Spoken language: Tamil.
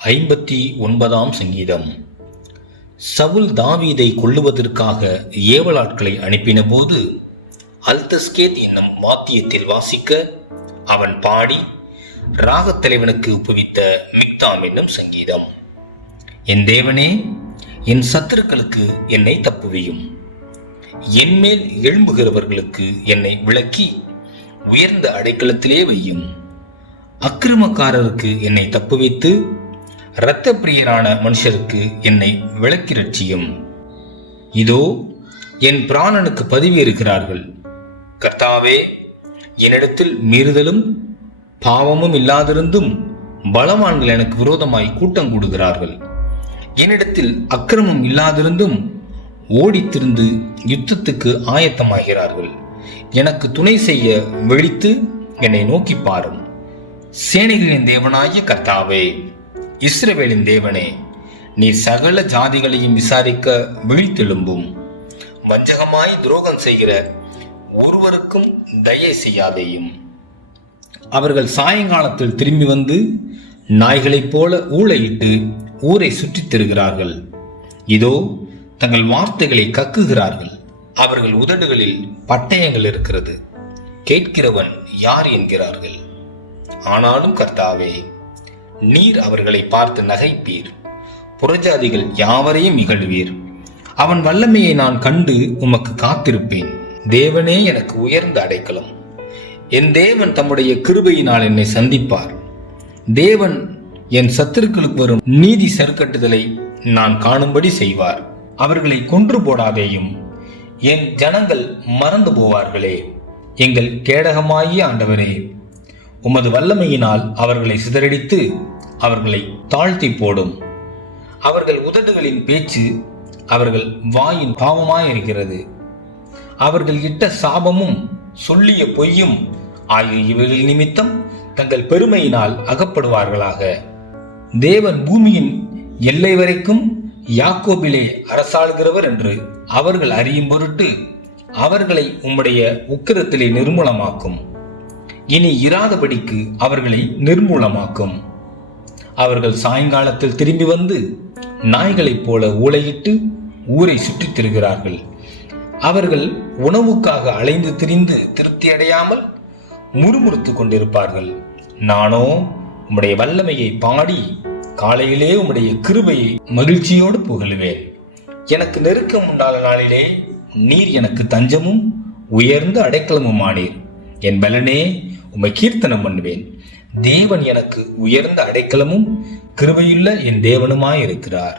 59 சங்கீதம். சவுல் தாவீதை கொல்லுவதற்காக ஏவலாட்களை அனுப்பின போது அல்தஸ்கேத் என்னும் வாத்தியத்தில் வாசிக்க அவன் பாடி ராகத்தலைவனுக்கு ஒப்புவித்த மிக்தாம் என்னும் சங்கீதம். என் தேவனே, என் சத்துருக்களுக்கு என்னை தப்புவியும். என்மேல் எழும்புகிறவர்களுக்கு என்னை விலக்கி உயர்ந்த அடைக்கலத்திலே வையும். அக்கிரமக்காரருக்கு என்னை தப்புவித்து இரத்த பிரியரான மனுஷருக்கு என்னை விலக்கி ரட்சியும். இதோ என் பிராணனுக்கு பதிவேறுகிறார்கள். கர்த்தாவே, என்னிடத்தில் மீறுதலும் பாவமும் இல்லாதிருந்தும் பலவான்கள் எனக்கு விரோதமாய் கூட்டம் கூடுகிறார்கள். என்னிடத்தில் அக்கிரமம் இல்லாதிருந்தும் ஓடித்திருந்து யுத்தத்துக்கு ஆயத்தமாகிறார்கள். எனக்கு துணை செய்ய விழித்து என்னை நோக்கி பாரும். சேனைகளின் தேவனாகிய கர்த்தாவே, இஸ்ரவேலின் தேவனே, நீ சகல ஜாதிகளையும் விசாரிக்க விழித்தெழும்பும். வஞ்சகமாய் துரோகம் செய்கிற ஒருவருக்கும் தயை செய்யாதேயும். அவர்கள் சாயங்காலத்தில் திரும்பி வந்து நாய்களைப் போல ஊளையிட்டு ஊரை சுற்றித் திரிகிறார்கள். இதோ தங்கள் வார்த்தைகளை கக்குகிறார்கள். அவர்கள் உதடுகளில் பட்டயங்கள் இருக்கிறது. கேட்கிறவன் யார் என்கிறார்கள். ஆனாலும் கர்த்தாவே, நீர் அவர்களை பார்த்து நகைப்பீர். புறஜாதிகள் யாவரையும் இகழ்வீர். அவன் வல்லமையை நான் கண்டு உமக்கு காத்திருப்பேன். தேவனே எனக்கு உயர்ந்த அடைக்கலம். என் தேவன் தம்முடைய கிருபையினால் என்னை சந்திப்பார். தேவன் என் சத்துருக்களுக்கு வரும் நீதி சறுக்கட்டுதலை நான் காணும்படி செய்வார். அவர்களை கொன்று போடாதேயும். என் ஜனங்கள் மறந்து போவார்களே. எங்கள் கேடகமாகிய ஆண்டவரே, உமது வல்லமையினால் அவர்களை சிதறடித்து அவர்களை தாழ்த்தி போடும். அவர்கள் உதடுகளின் பேச்சு அவர்கள் வாயின் பாவமாயிருக்கிறது. அவர்கள் இட்ட சாபமும் சொல்லிய பொய்யும் ஆகிய இவைகள் நிமித்தம் தங்கள் பெருமையினால் அகப்படுவார்களாக. தேவன் பூமியின் எல்லை வரைக்கும் யாக்கோபிலே அரசாளுகிறவர் என்று அவர்கள் அறியும் பொருட்டு அவர்களை உம்முடைய உக்கிரத்திலே நிர்மூலமாக்கும். இனி இராதபடிக்கு அவர்களை நிர்மூலமாக்கும். அவர்கள் சாயங்காலத்தில் திரும்பி வந்து நாய்களைப் போல ஊளையிட்டு ஊரை சுற்றித் திரிகிறார்கள். அவர்கள் உணவுக்காக அலைந்து திரிந்து திருப்தி அடையாமல் முறுமுறுத்து கொண்டிருப்பார்கள். நானோ உம்முடைய வல்லமையை பாடி காலையிலே உம்முடைய கிருபையை மகிழ்ச்சியோடு புகழுவேன். எனக்கு நெருக்கம் உண்டான நாளிலே நீர் எனக்கு தஞ்சமும் உயர்ந்த அடைக்கலமும் ஆனீர். என் பலனே, உம்மை கீர்த்தனம் பண்ணுவேன். தேவன் எனக்கு உயர்ந்த அடைக்கலமும் கிருபையுள்ள என் தேவனுமாயிருக்கிறார்.